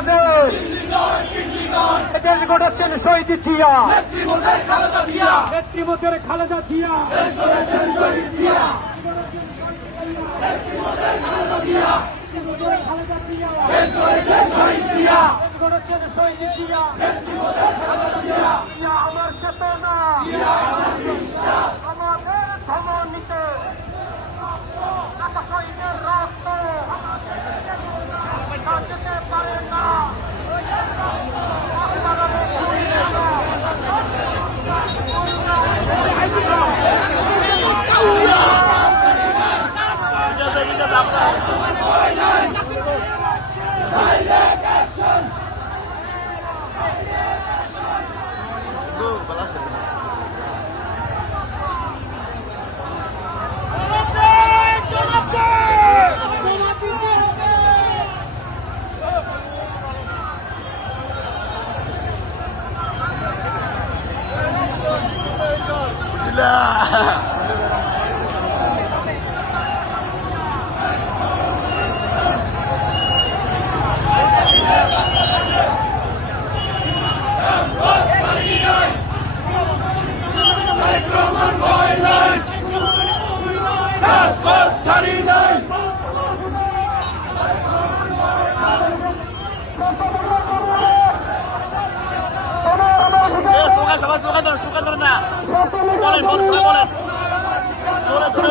বাংলাদেশ। এদেশ গড়েছেন শহীদ জিয়া। নেত্রীমতের খালেদা জিয়া। আমার চেতনা। দোকান সবাই দোকান ধরেন দোকান না। বলেন বলেন সবাই বলেন। ধরে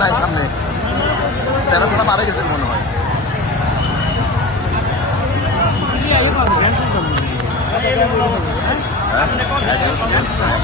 নাই সামনে। প্যারাসোনা মারা গেছে মনে হয় হ্যাঁ?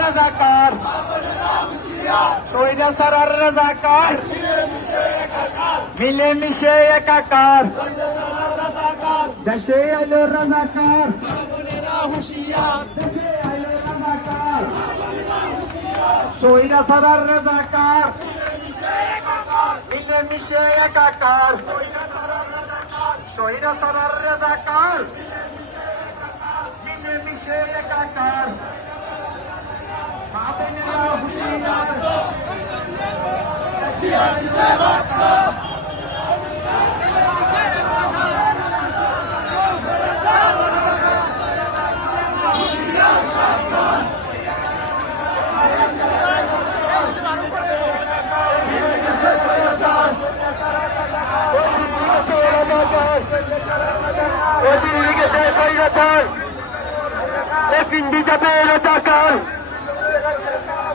রাজাকার। সৈরা সারার রাজাকার। দেশে আইলো রাজাকার স্বৈরাচার আর রাজাকার মিলেমিশে একাকার স্বৈরাচার আর রাজাকার মিলেমিশে একাকার মা বোনেরা হুঁশিয়ার দেশে আইলো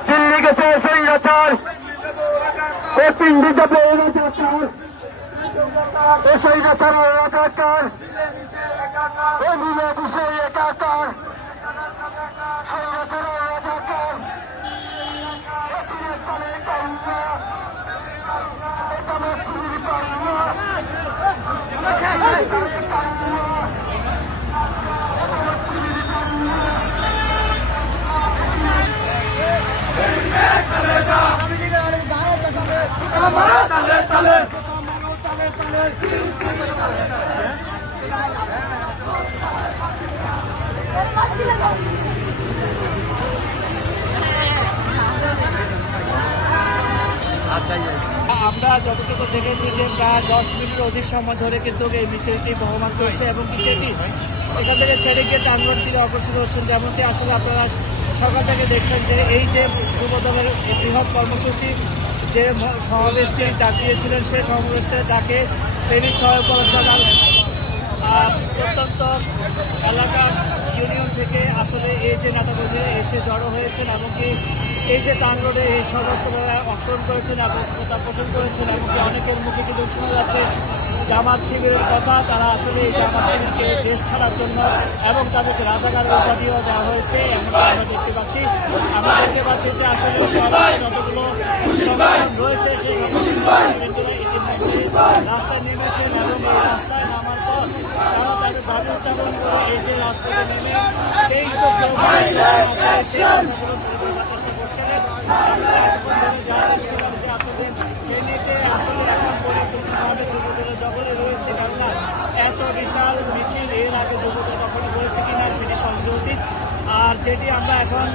দিল্লি গেছে সৈরাচার ও ও সৈরাচার রাজাকার ও মিলে বিষয় একাকার সেই রাজাকার আমরা যতটুকু দেখেছি যে প্রায় দশ মিনিট অধিক সময় ধরে কিন্তু এই বিষয়টি বহমান চলছে এবং সেটি এখান থেকে ছেড়ে গিয়ে টানগর তীরে অগ্রসর হচ্ছেন যেমনটি আসলে আপনারা সকাল থেকে দেখছেন যে এই যে যুবদলের এই বৃহৎ কর্মসূচি যে সমাবেশটি ডাক দিয়েছিলেন সেই সমাবেশটির ডাকে ফেনী ছয় উপজেলার প্রত্যন্ত এলাকার ইউনিয়ন থেকে আসলে এই যে নেতাকর্মীরা এসে জড়ো হয়েছেন এমনকি এই যে টান রোডে এই সমস্ত অংশগ্রহণ করেছেন এবং শ্রদ্ধা পোষণ করেছেন, এমনকি অনেকের মুখে কিন্তু শোনা যাচ্ছে জামাত শিবিরের কথা, তারা আসলে এই জামাত শিবিরকে দেশ ছাড়ার জন্য এবং তাদেরকে রাজাকারের উপাধিও দেওয়া হয়েছে এমনকি আমরা দেখতে পাচ্ছি। আমরা দেখতে পাচ্ছি যে আসলে সবাই যতগুলো সংগঠন রয়েছে, সেই ইতিমধ্যে রাস্তায় নেমেছেন এবং এই রাস্তায় নামার পর তারা তাদের দাবি উত্থাপন করে এই যে রাস্তায় নেমে সেই কথাগুলো চেষ্টা করছিলেন আমরা এখন ধরে যা দেখছিলাম যে আসলে এমনিতে আসলে এখন পরিকল্পিতভাবে যুবদলের দখলে রয়েছে কেননা এত বিশাল মিছিল এর আগে যুবদল দখলে রয়েছে কিনা সেটি সন্দেহতীত আর যেটি আমরা এখন,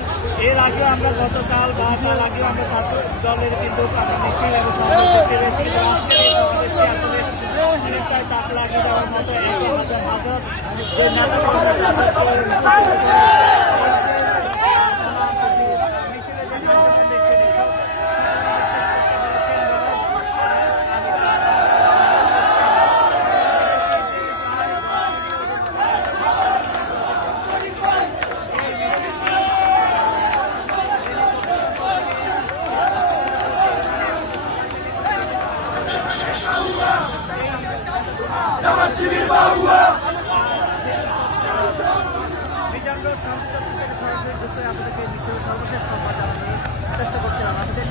এর আগেও আমরা গতকাল বা তার আগেও আমরা ছাত্র দলের কিন্তু মিছিল এবং অনেকটাই তাক লাগিয়ে দেওয়ার মতো, এক হাজার হাজার সরাসরি যুক্ত হয়ে আপনাদেরকে বিশ্বের সর্বশেষ সংবাদ চেষ্টা করছিলাম আপনাদের